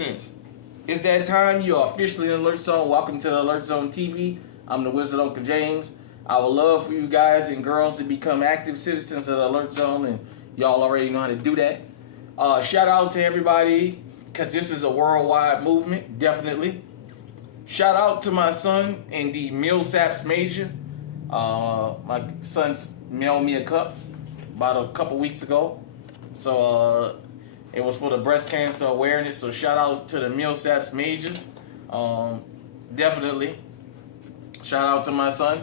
citizens, it's that time. You are officially in Alert Zone. Welcome to the Alert Zone TV. I'm the Wizard Uncle James. I would love for you guys and girls to become active citizens of the Alert Zone, and y'all already know how to do that. Shout out to everybody, because this is a worldwide movement, definitely. Shout out to my son in the Millsaps major. My son mailed me a cup about a couple weeks ago. So it was for the breast cancer awareness. So shout out to the Millsaps majors. Definitely. Shout out to my son.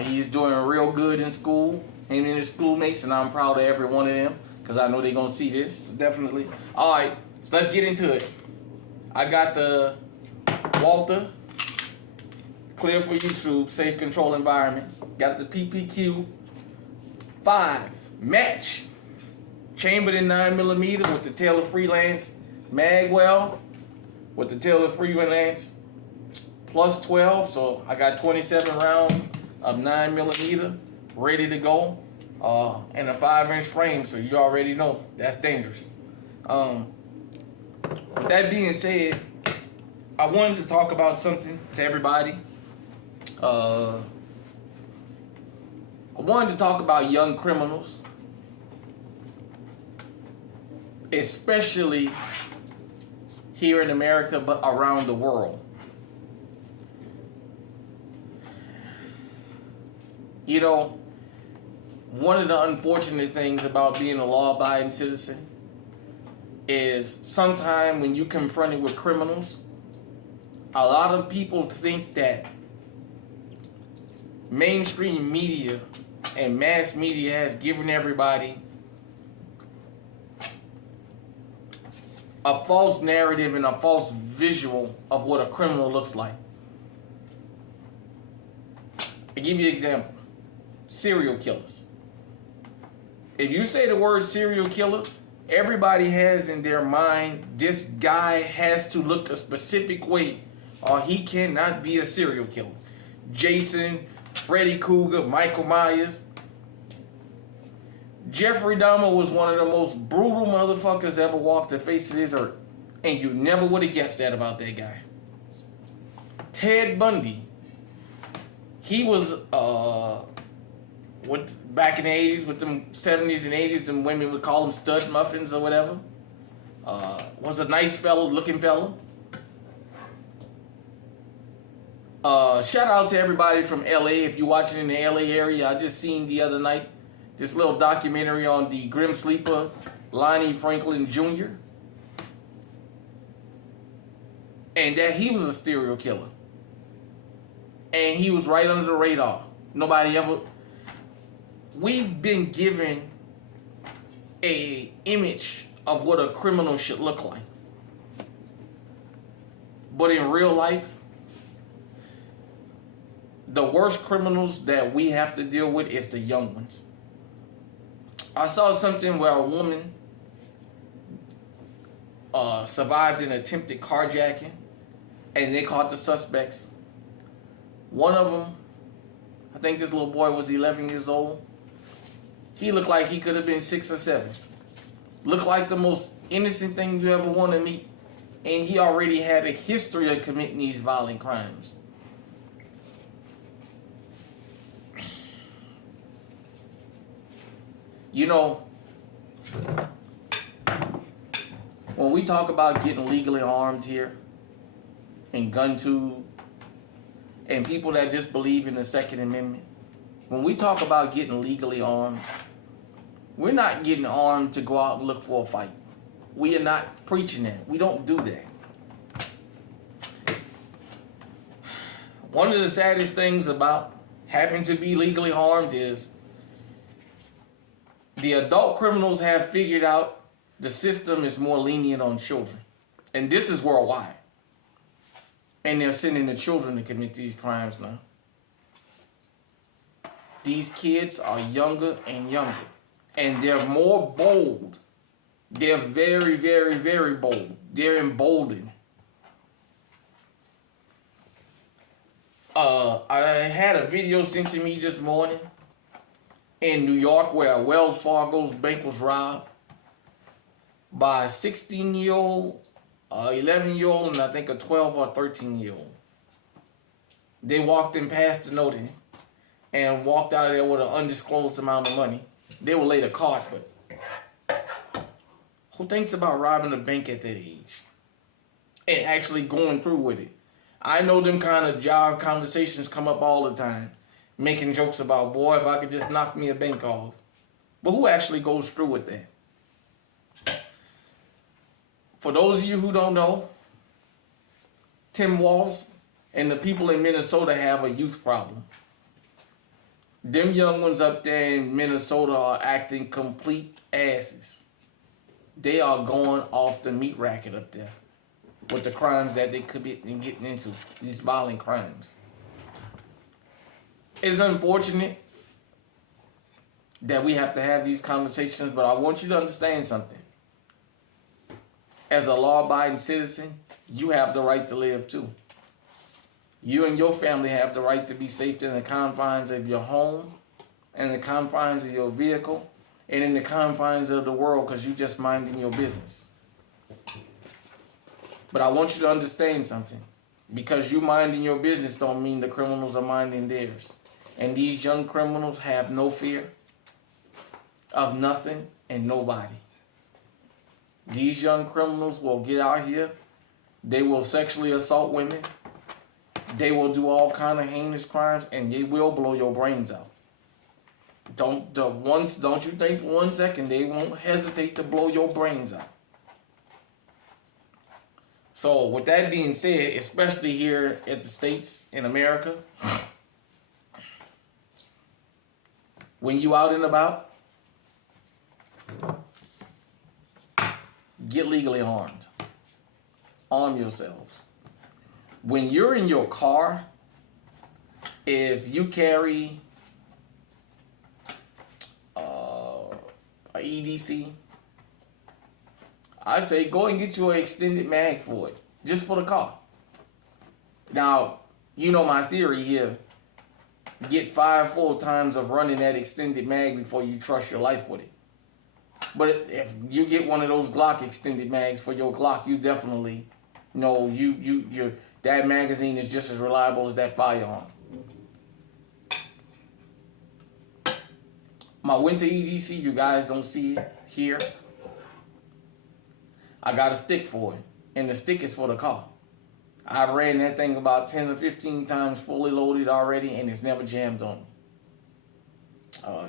He's doing real good in school. Him and his schoolmates, and I'm proud of every one of them because I know they're going to see this. So definitely. All right, so let's get into it. I got the Walther Clear for YouTube Safe Control Environment. Got the PPQ 5 match. Chambered in 9mm with the Taylor Freelance Magwell with the Taylor Freelance plus 12. So I got 27 rounds of 9mm ready to go. And a 5-inch frame, so you already know that's dangerous. With that being said, I wanted to talk about something to everybody. I wanted to talk about young criminals, especially here in America, but around the world. You know, one of the unfortunate things about being a law-abiding citizen is sometimes when you're confronted with criminals, a lot of people think that mainstream media and mass media has given everybody a false narrative and a false visual of what a criminal looks like. I'll give you an example. Serial killers. If you say the word serial killer, everybody has in their mind, this guy has to look a specific way or he cannot be a serial killer. Jason, Freddy Krueger, Michael Myers. Jeffrey Dahmer was one of the most brutal motherfuckers ever walked the face of this earth. And you never would have guessed that about that guy. Ted Bundy. He was, back in the 80s with them 70s and 80s, them women would call him stud muffins or whatever. Was a nice fellow, looking fellow. Shout out to everybody from LA. If you're watching in the LA area, I just seen the other night this little documentary on the Grim Sleeper, Lonnie Franklin Jr. And that he was a serial killer. And he was right under the radar. Nobody ever... We've been given a image of what a criminal should look like. But in real life, the worst criminals that we have to deal with is the young ones. I saw something where a woman survived an attempted carjacking, and they caught the suspects. One of them, I think this little boy was 11 years old. He looked like he could have been 6 or 7. Looked like the most innocent thing you ever want to meet. And he already had a history of committing these violent crimes. You know, when we talk about getting legally armed here, and gun tube, and people that just believe in the Second Amendment, when we talk about getting legally armed, we're not getting armed to go out and look for a fight. We are not preaching that. We don't do that. One of the saddest things about having to be legally armed is the adult criminals have figured out the system is more lenient on children. And this is worldwide. And they're sending the children to commit these crimes now. These kids are younger and younger. And they're more bold. They're very, very, very bold. They're emboldened. I had a video sent to me this morning in New York where a Wells Fargo's bank was robbed by a 16-year-old a 11-year-old and I think a 12 or 13-year-old. They walked in past the notice and walked out of there with an undisclosed amount of money. They were later caught, but who thinks about robbing a bank at that age and actually going through with it? I know them kind of job conversations come up all the time, making jokes about, boy, if I could just knock me a bank off. But who actually goes through with that? For those of you who don't know, Tim Walz and the people in Minnesota have a youth problem. Them young ones up there in Minnesota are acting complete asses. They are going off the meat racket up there with the crimes that they could be getting into, these violent crimes. It's unfortunate that we have to have these conversations, but I want you to understand something. As a law-abiding citizen, you have the right to live too. You and your family have the right to be safe in the confines of your home, in the confines of your vehicle, and in the confines of the world because you just minding your business. But I want you to understand something. Because you minding your business don't mean the criminals are minding theirs. And these young criminals have no fear of nothing and nobody. These young criminals will get out here. They will sexually assault women. They will do all kind of heinous crimes, and they will blow your brains out. Don't you think for 1 second they won't hesitate to blow your brains out. So with that being said, especially here at the States in America, when you out and about, get legally armed. Arm yourselves. When you're in your car, if you carry a EDC, I say go and get you an extended mag for it, just for the car. Now, you know my theory here. Get 5 full times of running that extended mag before you trust your life with it. But if you get one of those Glock extended mags for your Glock, you definitely know that magazine is just as reliable as that firearm. My winter EDC, you guys don't see it here. I got a stick for it, and the stick is for the car. I've ran that thing about 10 or 15 times fully loaded already, and it's never jammed on me.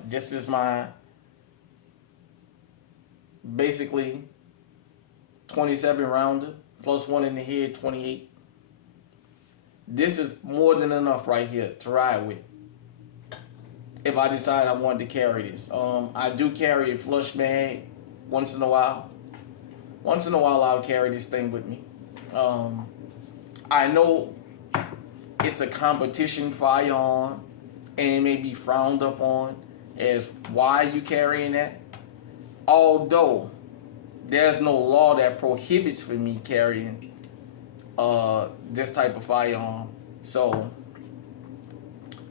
This is my basically 27 rounder, plus one in the head, 28. This is more than enough right here to ride with. If I decide I wanted to carry this. I do carry a flush mag once in a while. Once in a while I'll carry this thing with me. I know it's a competition firearm and it may be frowned upon as why you carrying that. Although there's no law that prohibits for me carrying this type of firearm. So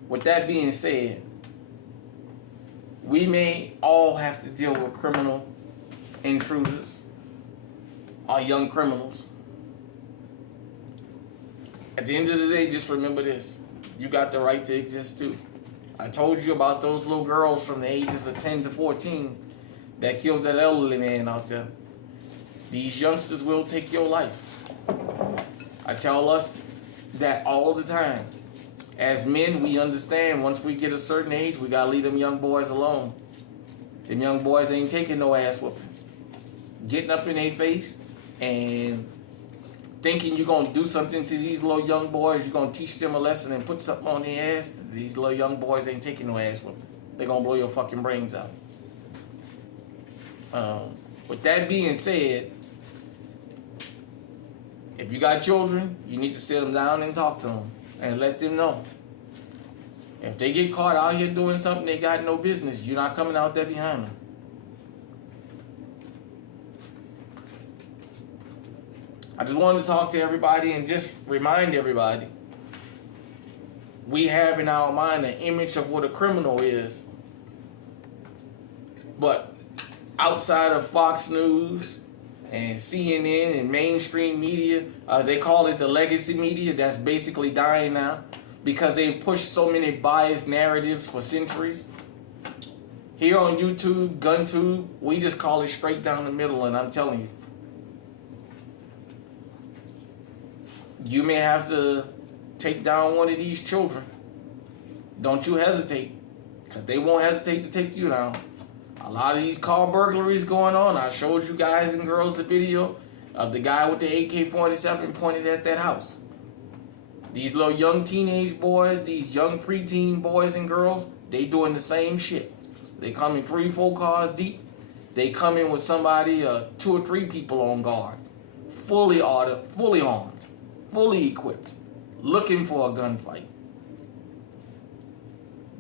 with that being said, we may all have to deal with criminal intruders or young criminals. At the end of the day, just remember this. You got the right to exist too. I told you about those little girls from the ages of 10 to 14 that killed that elderly man out there. These youngsters will take your life. I tell us that all the time. As men, we understand once we get a certain age, we gotta leave them young boys alone. Them young boys ain't taking no ass whooping. Getting up in their face and thinking you're gonna do something to these little young boys, you're gonna teach them a lesson and put something on their ass. These little young boys ain't taking no ass whooping. They're gonna blow your fucking brains out. With that being said, if you got children, you need to sit them down and talk to them and let them know. If they get caught out here doing something they got no business, you're not coming out there behind them. I just wanted to talk to everybody and just remind everybody. We have in our mind an image of what a criminal is. But outside of Fox News and CNN and mainstream media, they call it the legacy media, that's basically dying now because they've pushed so many biased narratives for centuries. Here on YouTube, GunTube, we just call it straight down the middle, and I'm telling you, you may have to take down one of these children. Don't you hesitate, because they won't hesitate to take you down. A lot of these car burglaries going on. I showed you guys and girls the video of the guy with the AK-47 pointed at that house. These little young teenage boys, these young preteen boys and girls, they doing the same shit. They come in 3-4 cars deep. They come in with somebody, 2 or 3 people on guard, fully armed, fully equipped, looking for a gunfight.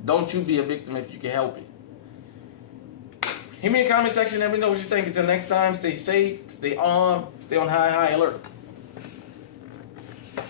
Don't you be a victim if you can help it. Hit me in the comment section. Let me know what you think. Until next time, stay safe, stay armed, stay on high alert.